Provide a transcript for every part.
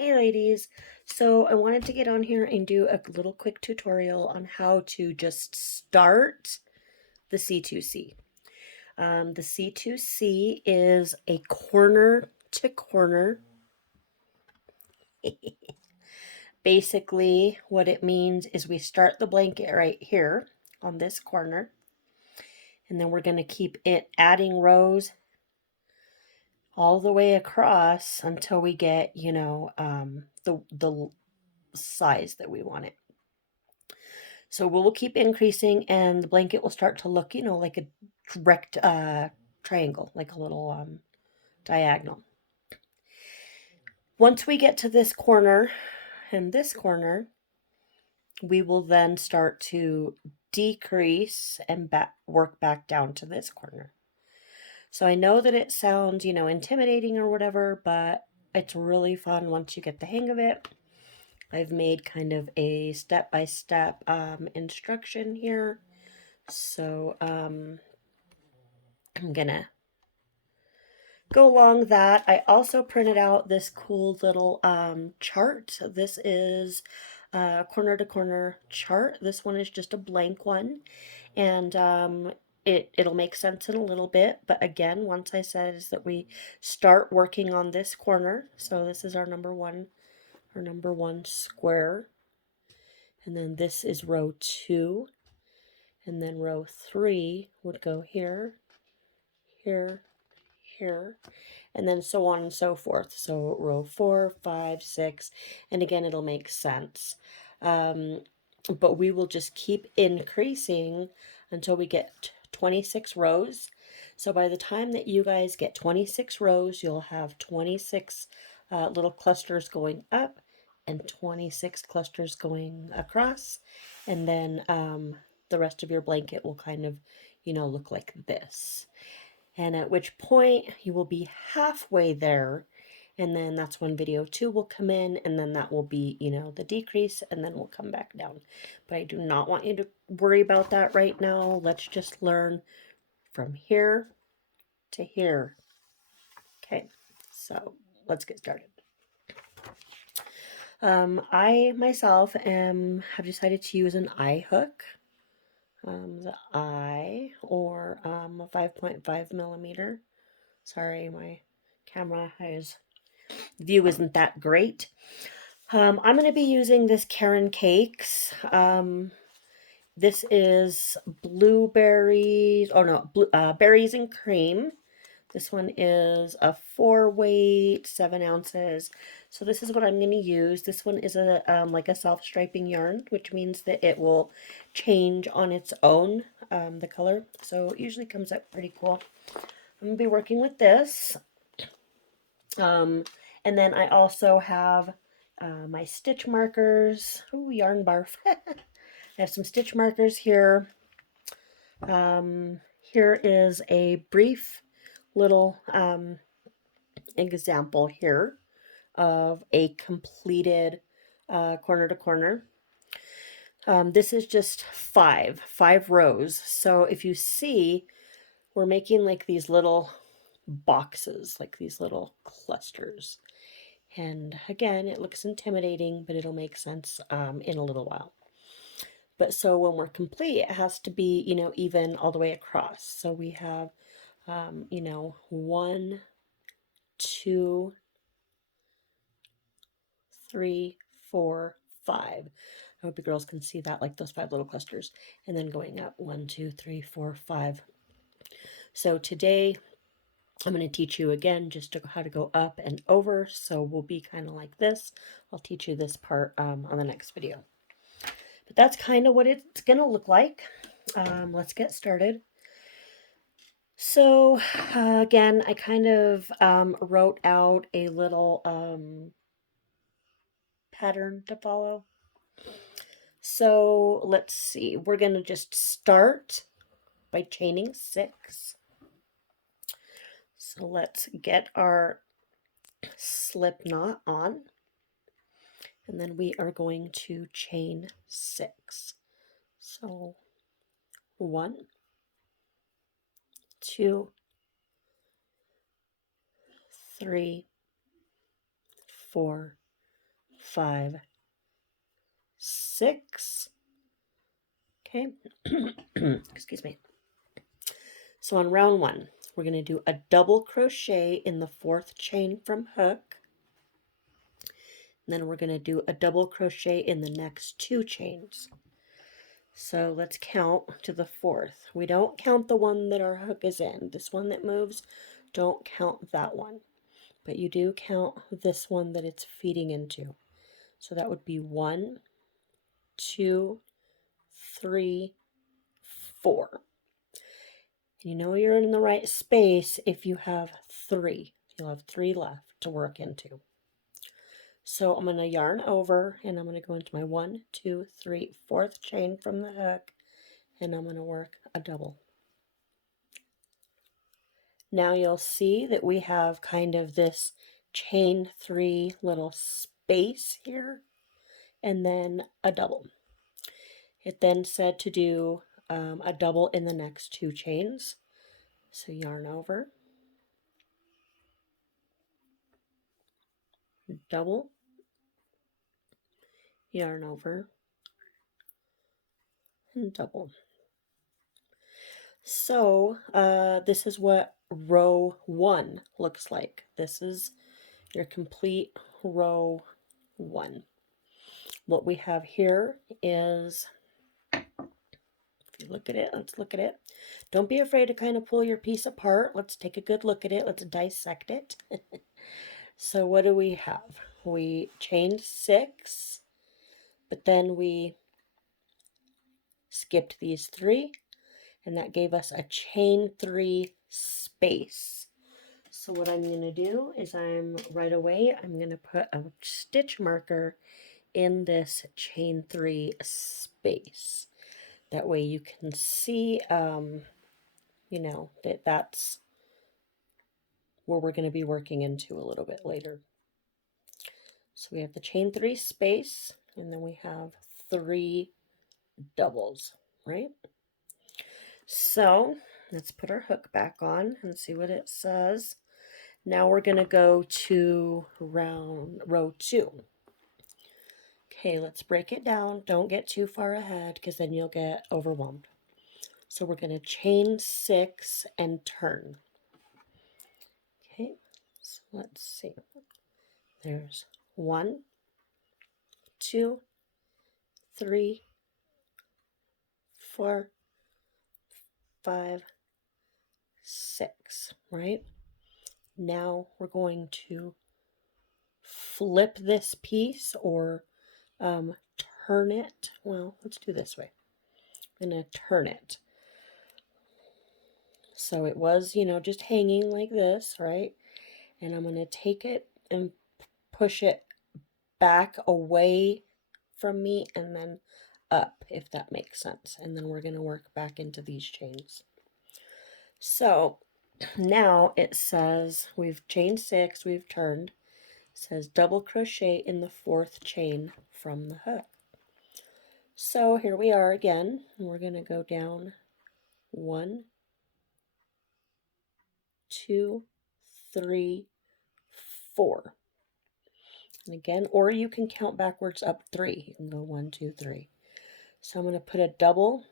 Hey ladies, so I wanted to get on here and do a little quick tutorial on how to just start the C2C. The C2C is a corner to corner. Basically, what it means is we start the blanket right here on this corner, and then we're going to keep it adding rows all the way across until we get, the size that we want it. So we'll keep increasing and the blanket will start to look, like a direct triangle, like a little diagonal. Once we get to this corner and this corner, we will then start to decrease and work back down to this corner. So I know that it sounds, intimidating or whatever, but it's really fun once you get the hang of it. I've made kind of a step-by-step instruction here. So I'm gonna go along that. I also printed out this cool little chart. This is a corner to corner chart. This one is just a blank one, and it'll make sense in a little bit. But again, once I said is that we start working on this corner. So this is our number one square. And then this is row 2. And then row 3 would go here, here, here, and then so on and so forth. So row 4, 5, 6, and again, it'll make sense. But we will just keep increasing until we get 26 rows. So by the time that you guys get 26 rows, you'll have 26 little clusters going up and 26 clusters going across. And then the rest of your blanket will kind of, look like this. And at which point you will be halfway there. And then that's when video 2 will come in, and then that will be, the decrease, and then we'll come back down. But I do not want you to worry about that right now. Let's just learn from here to here. Okay, so let's get started. I myself have decided to use an eye hook. The eye, or a 5.5 millimeter. Sorry, my camera view isn't that great. I'm going to be using this Karen Cakes. This is blueberries, berries and cream. This one is a 4 weight, 7 ounces. So this is what I'm going to use. This one is like a self-striping yarn, which means that it will change on its own, the color. So it usually comes out pretty cool. I'm going to be working with this. And then I also have my stitch markers. Ooh, yarn barf. I have some stitch markers here. Here is a brief little example here of a completed corner to corner. This is just five rows. So if you see, we're making like these little boxes, like these little clusters. And again, it looks intimidating, but it'll make sense in a little while. But so when we're complete, it has to be, even all the way across. So we have, 1, 2, 3, 4, 5. I hope you girls can see that, like those 5 little clusters. And then going up 1, 2, 3, 4, 5. So today I'm going to teach you again just how to go up and over. So we'll be kind of like this. I'll teach you this part on the next video. But that's kind of what it's going to look like. Let's get started. So again, I kind of wrote out a little pattern to follow. So let's see, we're going to just start by chaining 6. So let's get our slip knot on, and then we are going to chain 6. So 1, 2, 3, 4, 5, 6. Okay, excuse me. So on round 1, we're going to do a double crochet in the 4th chain from hook. And then we're going to do a double crochet in the next 2 chains. So let's count to the 4th. We don't count the one that our hook is in. This one that moves, don't count that one. But you do count this one that it's feeding into. So that would be 1, 2, 3, 4. You know you're in the right space if you have 3. You'll have 3 left to work into. So I'm going to yarn over and I'm going to go into my 1, 2, 3, 4th chain from the hook, and I'm going to work a double. Now you'll see that we have kind of this chain 3 little space here and then a double. It then said to do a double in the next 2 chains. So yarn over, double, yarn over, and double. So this is what row 1 looks like. This is your complete row 1. What we have here is, if you look at it, let's look at it. Don't be afraid to kind of pull your piece apart. Let's take a good look at it. Let's dissect it. So what do we have? We chained 6, but then we skipped these 3, and that gave us a chain 3 space. So what I'm going to do is I'm going to put a stitch marker in this chain 3 space. That way you can see, you know, that's where we're going to be working into a little bit later. So we have the chain 3 space, and then we have 3 doubles, right? So let's put our hook back on and see what it says. Now we're going to go to row 2. Okay, let's break it down. Don't get too far ahead because then you'll get overwhelmed. So we're going to chain 6 and turn. Okay, so let's see. There's 1, 2, 3, 4, 5, 6, right? Now we're going to flip this piece or turn it. Well, let's do this way. I'm going to turn it. So it was, you know, just hanging like this, right? And I'm going to take it and push it back away from me and then up, if that makes sense. And then we're going to work back into these chains. So now it says we've chained 6, we've turned. It says double crochet in the 4th chain from the hook. So here we are again, and we're going to go down 1, 2, 3, 4. And again, or you can count backwards up 3. You can go 1, 2, 3. So I'm going to put a double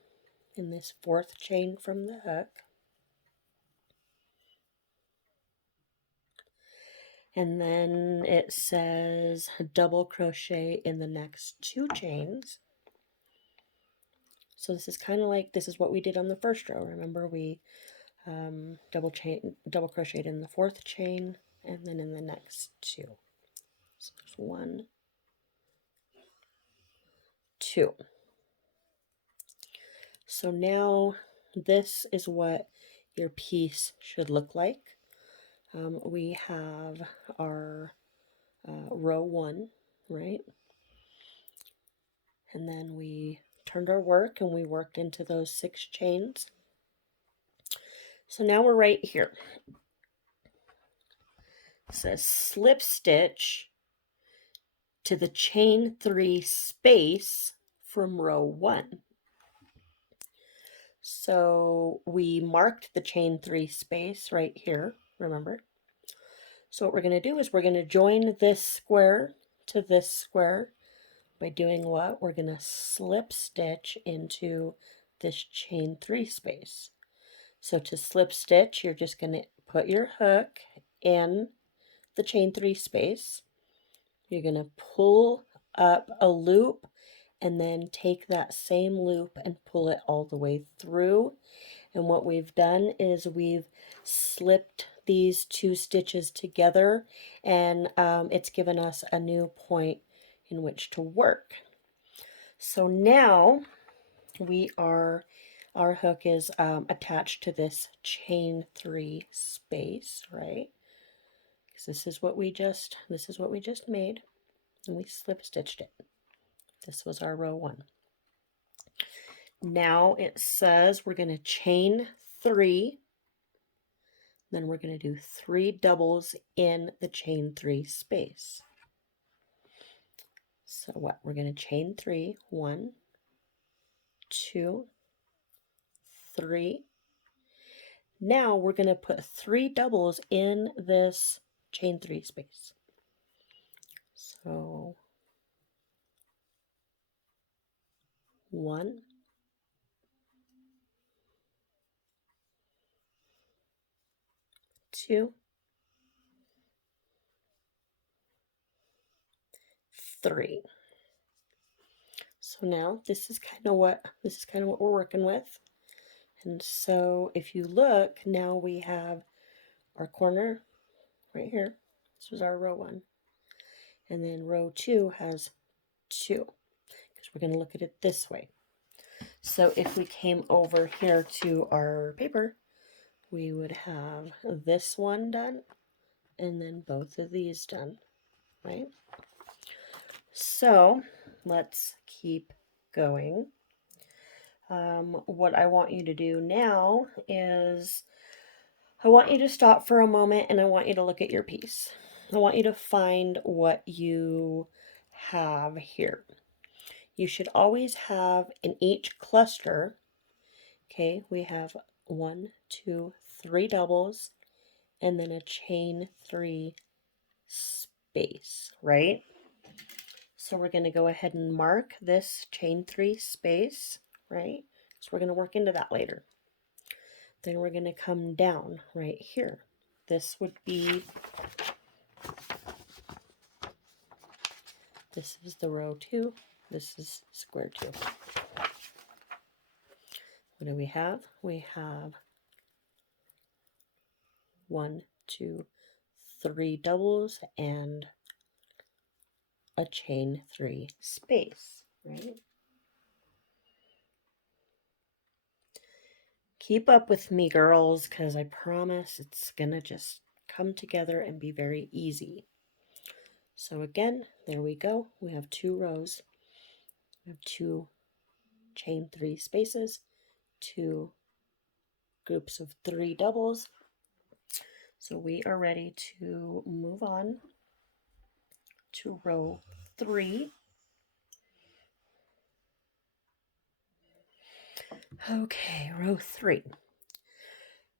in this 4th chain from the hook. And then it says double crochet in the next 2 chains. So this is kind of like, this is what we did on the first row. Remember, we double crocheted in the 4th chain and then in the next 2. So there's 1, 2. So now this is what your piece should look like. We have our row 1, right? And then we turned our work and we worked into those 6 chains. So now we're right here. It says slip stitch to the chain 3 space from row 1. So we marked the chain 3 space right here, remember? So what we're going to do is we're going to join this square to this square by doing what? We're going to slip stitch into this chain 3 space. So to slip stitch, you're just going to put your hook in the chain 3 space. You're going to pull up a loop and then take that same loop and pull it all the way through. And what we've done is we've slipped these 2 stitches together, and it's given us a new point in which to work. So now our hook is attached to this chain 3 space, right? Because this is what we just made, and we slip stitched it. This was our row 1. Now it says we're going to chain 3, then we're going to do 3 doubles in the chain 3 space. So what? We're going to chain 3, 1, 2, 3. Now we're going to put 3 doubles in this chain 3 space. So 1, 2, 3. So now this is kind of what we're working with. And so if you look, now we have our corner right here. This was our row 1. And then row 2 has 2, because we're going to look at it this way. So if we came over here to our paper, we would have this one done and then both of these done, right? So let's keep going. What I want you to do now is I want you to stop for a moment and I want you to look at your piece. I want you to find what you have here. You should always have in each cluster, okay, we have 1, 2, 3 doubles and then a chain 3 space, right? So we're going to go ahead and mark this chain 3 space, right? So we're going to work into that later. Then we're going to come down right here. This would be, this is the row 2, this is square 2. What do we have? We have 1, 2, 3 doubles and a chain 3 space, right? Keep up with me, girls, because I promise it's gonna just come together and be very easy. So again, there we go. We have 2 rows. We have 2 chain 3 spaces, 2 groups of 3 doubles. So we are ready to move on to row 3. Okay, row 3.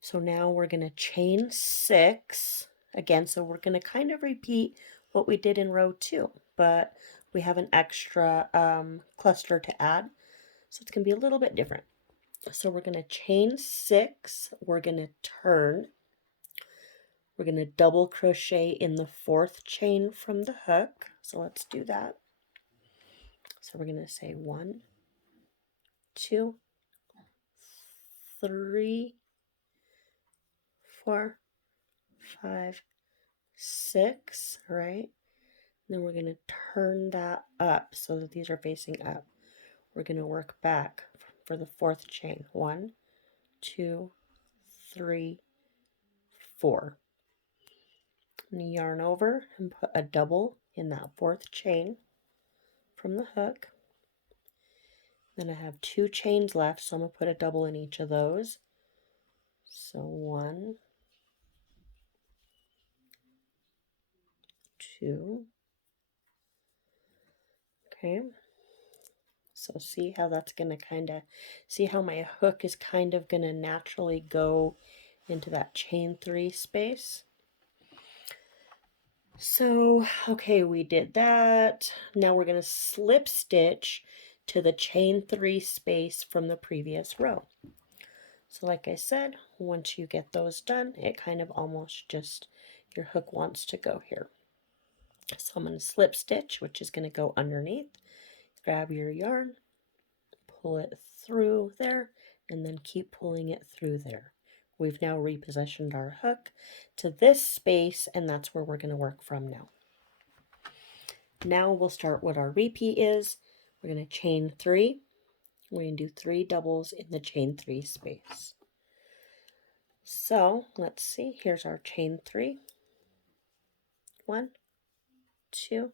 So now we're going to chain 6 again. So we're going to kind of repeat what we did in row 2, but we have an extra cluster to add. So it's going to be a little bit different. So we're going to chain 6. We're going to turn. We're going to double crochet in the 4th chain from the hook. So let's do that. So we're going to say 1, 2, 3, 4, 5, 6, right? Then we're going to turn that up so that these are facing up. We're going to work back for the 4th chain. 1, 2, 3, 4. And yarn over and put a double in that 4th chain from the hook. Then I have 2 chains left, so I'm going to put a double in each of those. So 1, 2. Okay. So see how that's going to see how my hook is kind of going to naturally go into that chain 3 space. So, okay, we did that. Now we're going to slip stitch to the chain 3 space from the previous row. So like I said, once you get those done, it kind of almost just, your hook wants to go here. So I'm going to slip stitch, which is going to go underneath. Grab your yarn, pull it through there, and then keep pulling it through there. We've now repositioned our hook to this space, and that's where we're going to work from now. Now we'll start what our repeat is. We're going to chain 3. We're going to do 3 doubles in the chain 3 space. So let's see, here's our chain 3. 1, 2,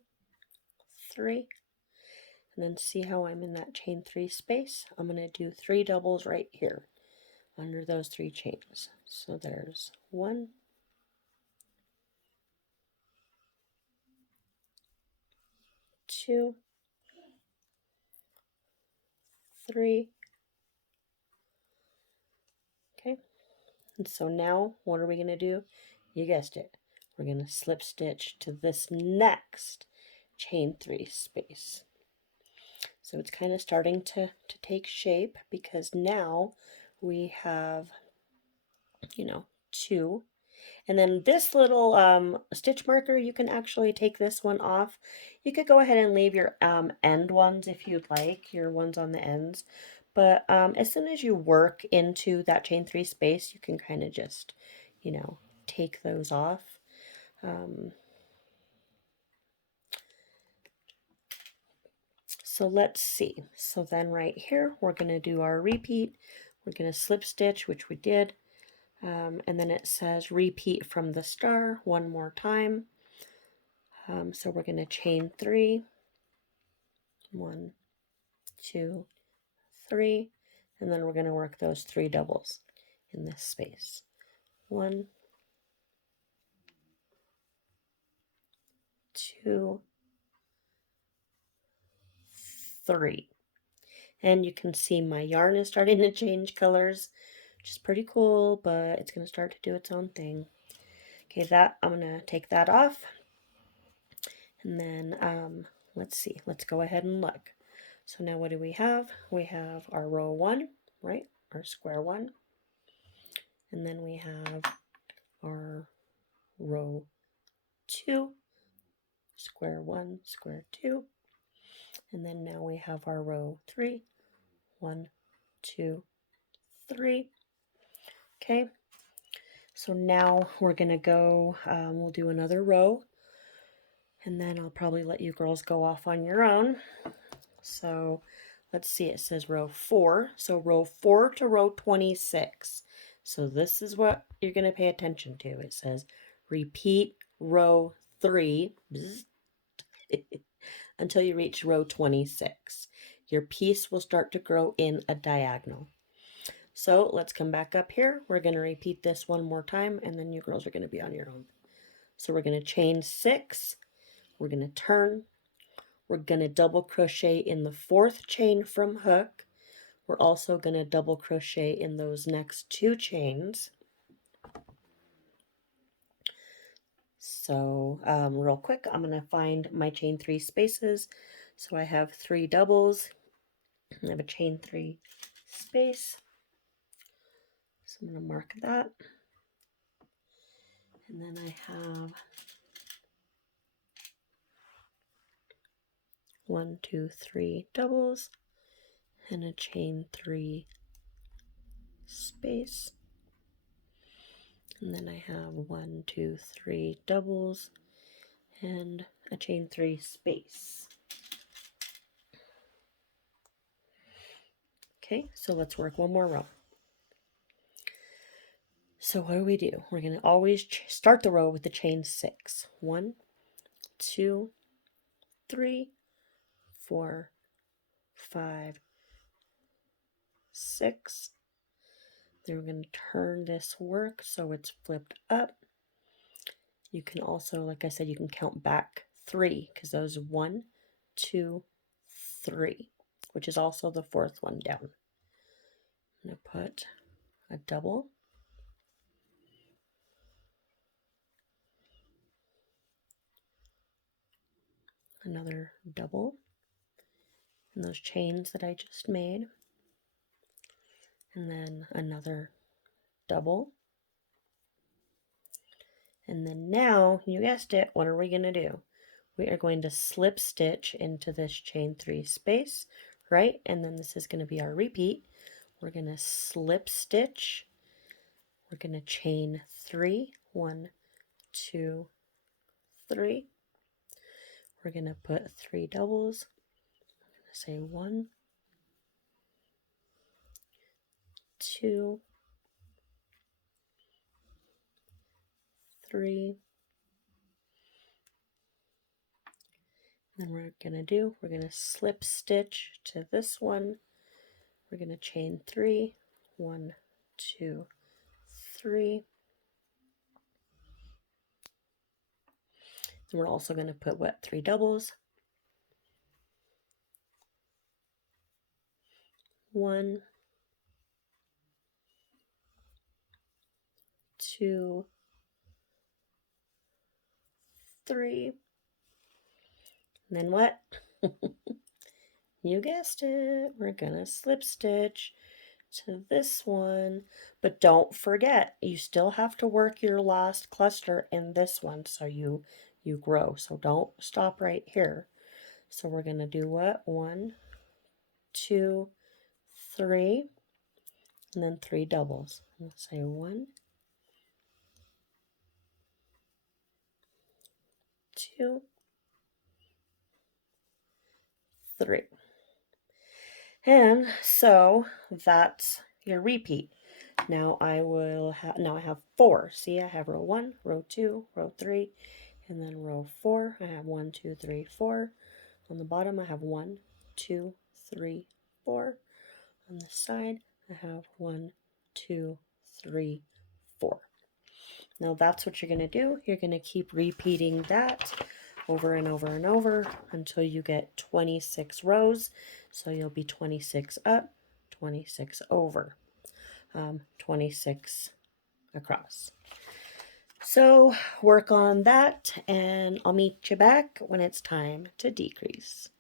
3. And then see how I'm in that chain 3 space? I'm going to do 3 doubles right here under those 3 chains. So there's 1, 2, 3. Okay. And so now what are we going to do? You guessed it. We're going to slip stitch to this next chain 3 space. So it's kind of starting to take shape, because now we have, 2. And then this little stitch marker, you can actually take this one off. You could go ahead and leave your end ones if you'd like, your ones on the ends. But as soon as you work into that chain 3 space, you can kind of just, take those off. So let's see. So then right here, we're going to do our repeat. We're going to slip stitch, which we did. And then it says repeat from the star one more time. So we're going to chain 3. 1, 2, 3. And then we're going to work those 3 doubles in this space. 1, 2, 3. And you can see my yarn is starting to change colors, which is pretty cool, but it's going to start to do its own thing. Okay, I'm going to take that off. And then let's see, let's go ahead and look. So now what do we have? We have our row 1, right? Our square 1. And then we have our row 2, square 1, square 2. And then now we have our row 3, 1, 2, 3. Okay, so now we're going to go, we'll do another row, and then I'll probably let you girls go off on your own. So let's see, it says row 4. So row 4 to row 26. So this is what you're going to pay attention to. It says repeat row 3 until you reach row 26. Your piece will start to grow in a diagonal. So let's come back up here. We're going to repeat this one more time, and then you girls are going to be on your own. So we're going to chain 6. We're going to turn. We're going to double crochet in the 4th chain from hook. We're also going to double crochet in those next 2 chains. So real quick, I'm going to find my chain 3 spaces. So I have 3 doubles. I have a chain 3 space. So I'm going to mark that. And then I have 1, 2, 3 doubles and a chain 3 space. And then I have 1, 2, 3 doubles and a chain 3 space. Okay, so let's work one more row. So what do? We're going to always start the row with the chain 6. 1, 2, 3, 4, 5, 6. Then we're going to turn this work so it's flipped up. You can also, like I said, you can count back 3, because those 1, 2, 3, which is also the 4th one down. I'm going to put a double. another double in those chains that I just made, and then another double. And then now, you guessed it, what are we going to do? We are going to slip stitch into this chain 3 space, right? And then this is going to be our repeat. We're going to slip stitch. We're going to chain 3, 1, 2, 3. We're going to put 3 doubles. I'm going to say 1, 2, 3. Then we're going to slip stitch to this one. We're going to chain 3, 1, 2, 3. And we're also going to put what? 3 doubles. 1, 2, 3. And then what? You guessed it. We're going to slip stitch to this one. But don't forget, you still have to work your last cluster in this one so you grow. So don't stop right here. So we're going to do what? 1, 2, 3, and then 3 doubles. We'll say 1, 2, 3. And so that's your repeat. Now I have 4. See, I have row 1, row 2, row 3, and then row 4. I have 1, 2, 3, 4. On the bottom I have 1, 2, 3, 4. On the side I have 1, 2, 3, 4. Now that's what you're going to do. You're going to keep repeating that over and over and over until you get 26 rows. So you'll be 26 up, 26 over, 26 across. So work on that, and I'll meet you back when it's time to decrease.